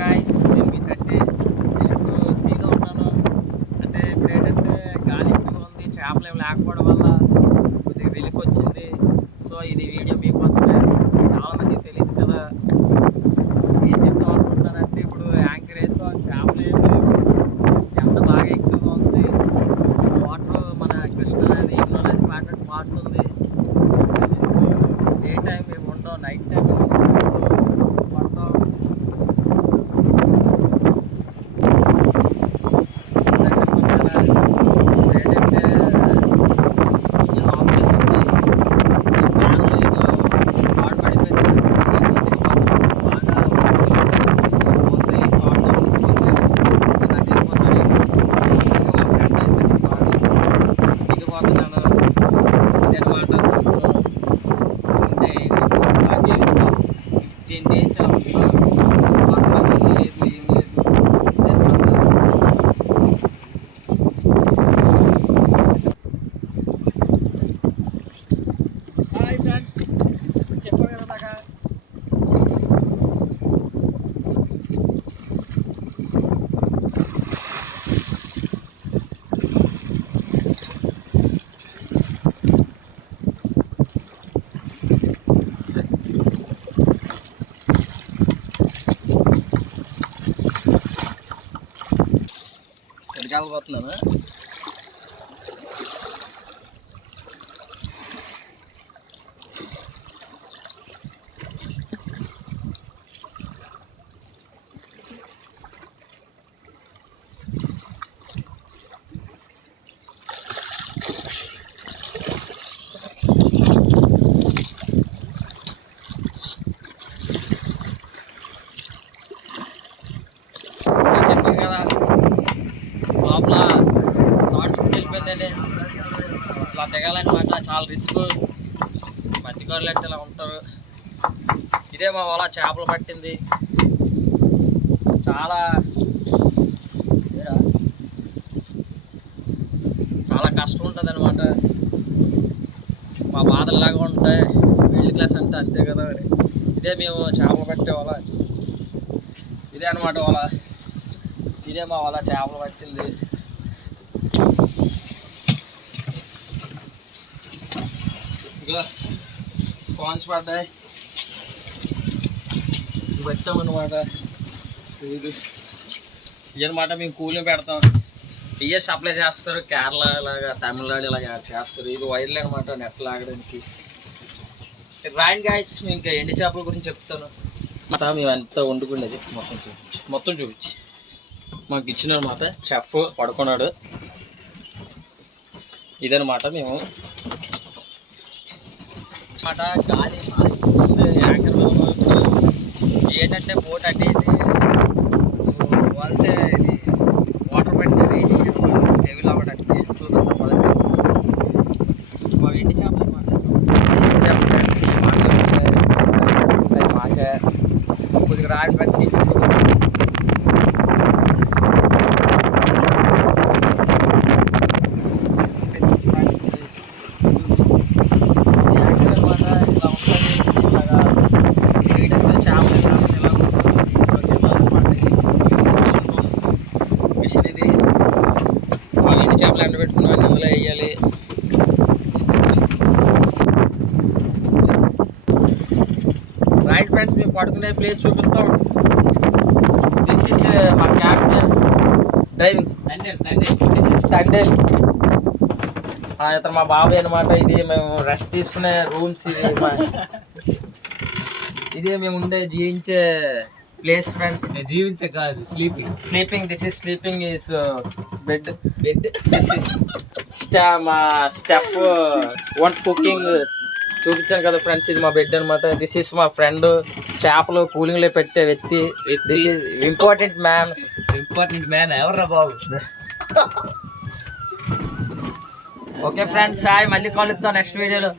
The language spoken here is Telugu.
గాయ్స్ నేను మీ చట్టి నేను సీలో ఉన్నాను. అంటే ఇప్పుడు ఏంటంటే గాలి ఎక్కువగా ఉంది, చేపలు ఏమి లేకపోవడం వల్ల కొద్దిగా రిలీఫ్ వచ్చింది. సో ఇది వీడియో మీకోసమే. చాలామందికి తెలియదు కదా. ఏం చెప్తాం అనుకుంటున్నానంటే ఇప్పుడు యాంకర్ వేసాం, చేపలు ఏమి లేవు, ఎండ బాగా ఎక్కువగా ఉంది, వాటర్ మన కృష్ణా నది యమునా నది పారుతుంది. డే టైం మేము ఉండవు, నైట్ టైం పడతాం. పోతున్నాను. చెప్పాను కదా లోపల తాడు చుట్టూ వెళ్ళిపోయిందండి. ఇలా దిగాలన్నమాట, చాలా రిస్క్. మధ్యకారులు అంటే ఇలా ఉంటారు. ఇదే మా వాళ్ళ చేపలు పట్టింది. చాలా చాలా కష్టం ఉంటుంది అనమాట. మా బాధలు లాగా ఉంటాయి. మిడిల్ క్లాస్ అంటే అంతే కదా. ఇదే మేము చేపలు పట్టే వాళ్ళ, ఇదే అనమాట వాళ్ళ, ఇదే మా వాళ్ళ చేపలు పట్టింది. ఇంకా స్పాన్స్ పడ్డాయి, పెట్టామన్నమాట. ఇదనమాట మేము కూలింగ్ పెడతాం. ఇవే సప్లై చేస్తారు, కేరళ ఇలాగా తమిళనాడు ఇలాగ చేస్తారు. ఇది వైర్లు అనమాట, నెట్ లాగడానికి. రాయండి గాయస్, మేము ఇంకా ఎండి చేపల గురించి చెప్తాను. మేము ఎంత వండుకునేది మొత్తం చూపించి మాకు ఇచ్చిన అనమాట. చెఫ్ పడుకున్నాడు. ఇదనమాట మేము మాట. గాలి యాంకర్ ఏంటంటే బోట్ అంటే ఇది వాళ్ళతే ఇది వాటర్ పెట్టినది హెవీ అవ్వడానికి చూద్దాం. మా ఎండి చేపలు అనమాట. మాకే కొద్దిగా రాయల్ పచ్చి మిషన్ ఇది. మా ఎండి చేపలు ఎండబెట్టుకున్నాం, అందులో వేయాలి. రైట్ ఫ్రెండ్స్, మేము పడుకునే ప్లేస్ చూపిస్తాం. దిస్ ఇస్ మా captain driving. This is Thandel. ఇతను మా బాబాయ్ అనమాట. ఇది మేము రెస్ట్ తీసుకునే రూమ్స్. ఇదే మేము ఉండే జీవించే ప్లేస్ ఫ్రెండ్స్. జీవించే కాదు, sleeping. This is sleeping is bed. This is మా స్టెప్ వంట కుకింగ్ చూపించాను కదా ఫ్రెండ్స్. ఇది మా బెడ్ అనమాట. దిస్ ఇస్ మా ఫ్రెండ్, చేపలు కూలింగ్లో పెట్టే వ్యక్తి. This is important man. ఎవర్రా బాబు? Okay friends, hi. మళ్ళీ కలుద్దాం నెక్స్ట్ వీడియోలో.